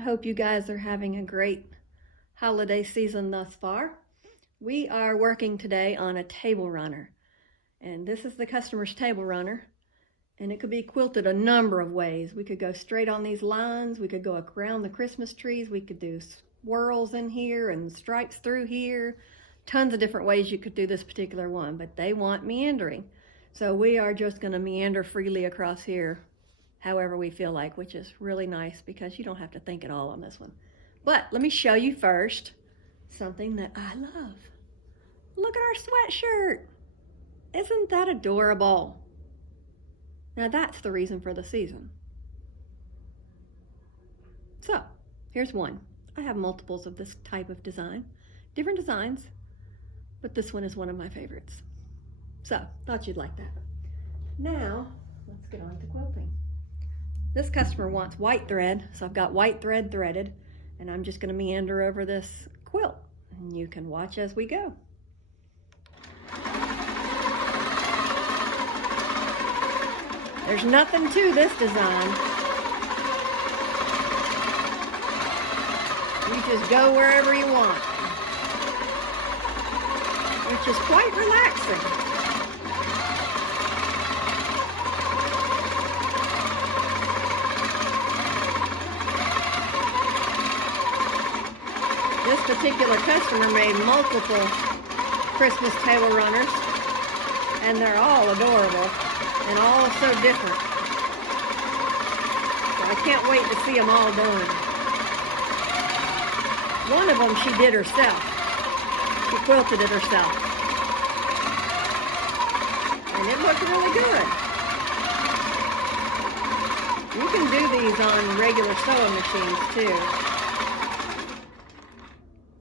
hope you guys are having a great holiday season thus far. We are working today on a table runner, and this is the customer's table runner, and it could be quilted a number of ways. We could go straight on these lines, we could go around the Christmas trees, we could do swirls in here and stripes through here. Tons of different ways you could do this particular one, but they want meandering. So we are just going to meander freely across here however we feel like, which is really nice because you don't have to think at all on this one. But let me show you first something that I love. Look at our sweatshirt. Isn't that adorable? Now that's the reason for the season. So here's one. I have multiples of this type of design, different designs, but this one is one of my favorites. So thought you'd like that. Now let's get on to quilting. This customer wants white thread, so I've got white thread threaded, and I'm just going to meander over this quilt, and you can watch as we go. There's nothing to this design. You just go wherever you want, which is quite relaxing. This particular customer made multiple Christmas table runners, and they're all adorable and all so different. So I can't wait to see them all done. One of them she did herself. She quilted it herself. And it looked really good. You can do these on regular sewing machines too.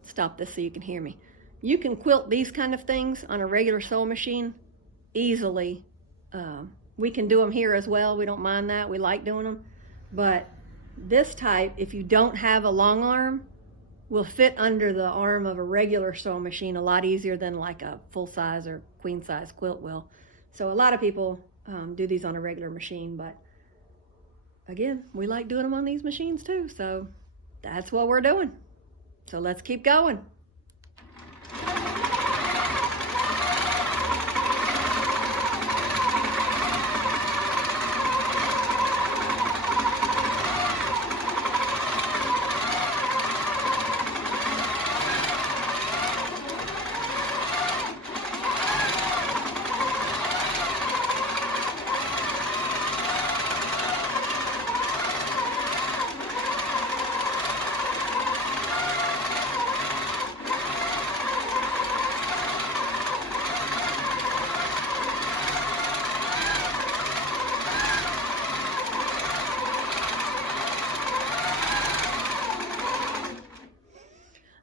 Stop this so you can hear me. You can quilt these kind of things on a regular sewing machine easily. We can do them here as well. We don't mind that. We like doing them. But this type, if you don't have a long arm, will fit under the arm of a regular sewing machine a lot easier than like a full size or queen size quilt will. So a lot of people do these on a regular machine, but again, we like doing them on these machines too. So that's what we're doing. So let's keep going.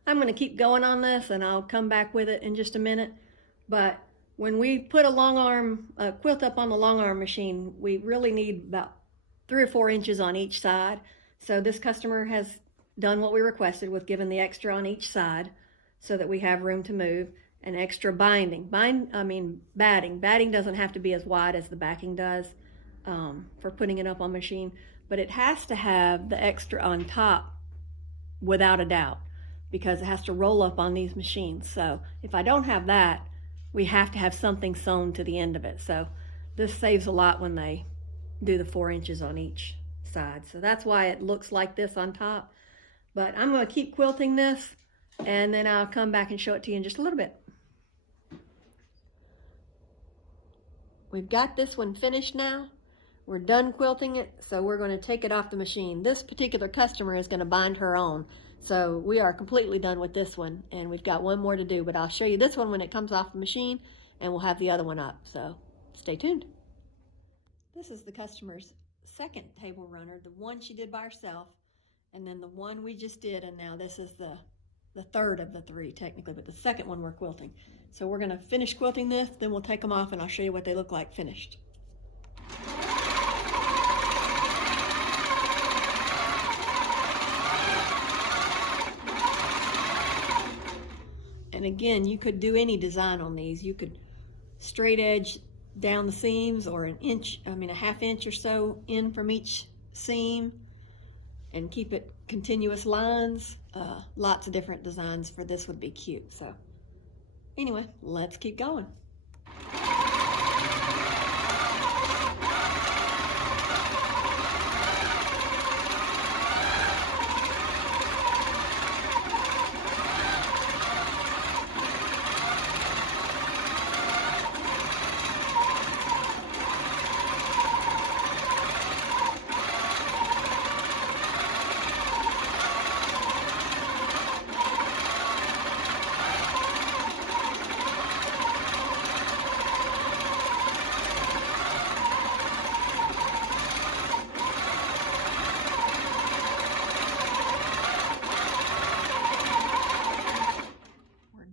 I'm going to keep going on this and I'll come back with it in just a minute. But when we put a long arm quilt up on the long arm machine, we really need about 3 or 4 inches on each side. So this customer has done what we requested with giving the extra on each side so that we have room to move, and extra binding. Batting. Batting doesn't have to be as wide as the backing does for putting it up on machine, but it has to have the extra on top without a doubt, because it has to roll up on these machines. So if I don't have that, we have to have something sewn to the end of it. So this saves a lot when they do the 4 inches on each side. So that's why it looks like this on top. But I'm going to keep quilting this, and then I'll come back and show it to you in just a little bit. We've got this one finished now. We're done quilting it, so we're going to take it off the machine. This particular customer is going to bind her own. So we are completely done with this one, and we've got one more to do, but I'll show you this one when it comes off the machine, and we'll have the other one up, so stay tuned. This is the customer's second table runner, the one she did by herself, and then the one we just did, and now this is the third of the 3 technically, but the second one we're quilting. So we're gonna finish quilting this, then we'll take them off and I'll show you what they look like finished. And again, you could do any design on these. You could straight edge down the seams, or a half inch or so in from each seam, and keep it continuous lines. Lots of different designs for this would be cute. So anyway, let's keep going.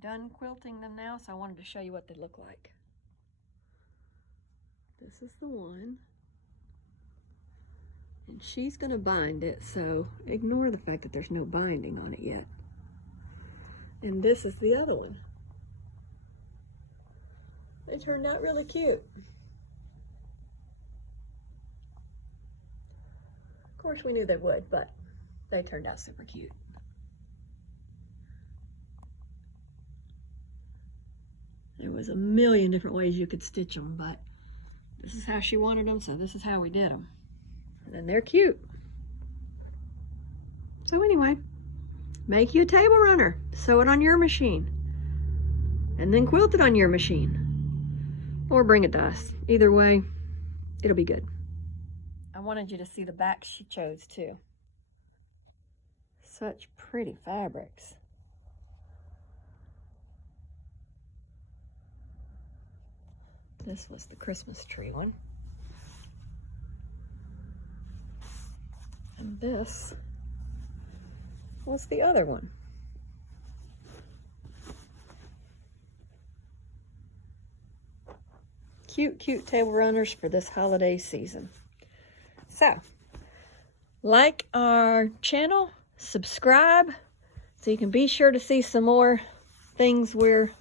Done quilting them now, so I wanted to show you what they look like. This is the one, and she's gonna bind it, so ignore the fact that there's no binding on it yet. And this is the other one. They turned out really cute. Of course we knew they would, but they turned out super cute. There was a million different ways you could stitch them, but this is how she wanted them, so this is how we did them. And they're cute. So anyway, make you a table runner, sew it on your machine, and then quilt it on your machine. Or bring it to us. Either way, it'll be good. I wanted you to see the back she chose too. Such pretty fabrics. This was the Christmas tree one. And this was the other one. Cute, cute table runners for this holiday season. So, like our channel, subscribe, so you can be sure to see some more things we're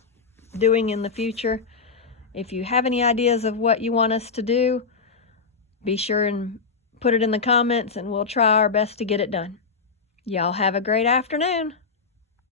doing in the future. If you have any ideas of what you want us to do, be sure and put it in the comments and we'll try our best to get it done. Y'all have a great afternoon.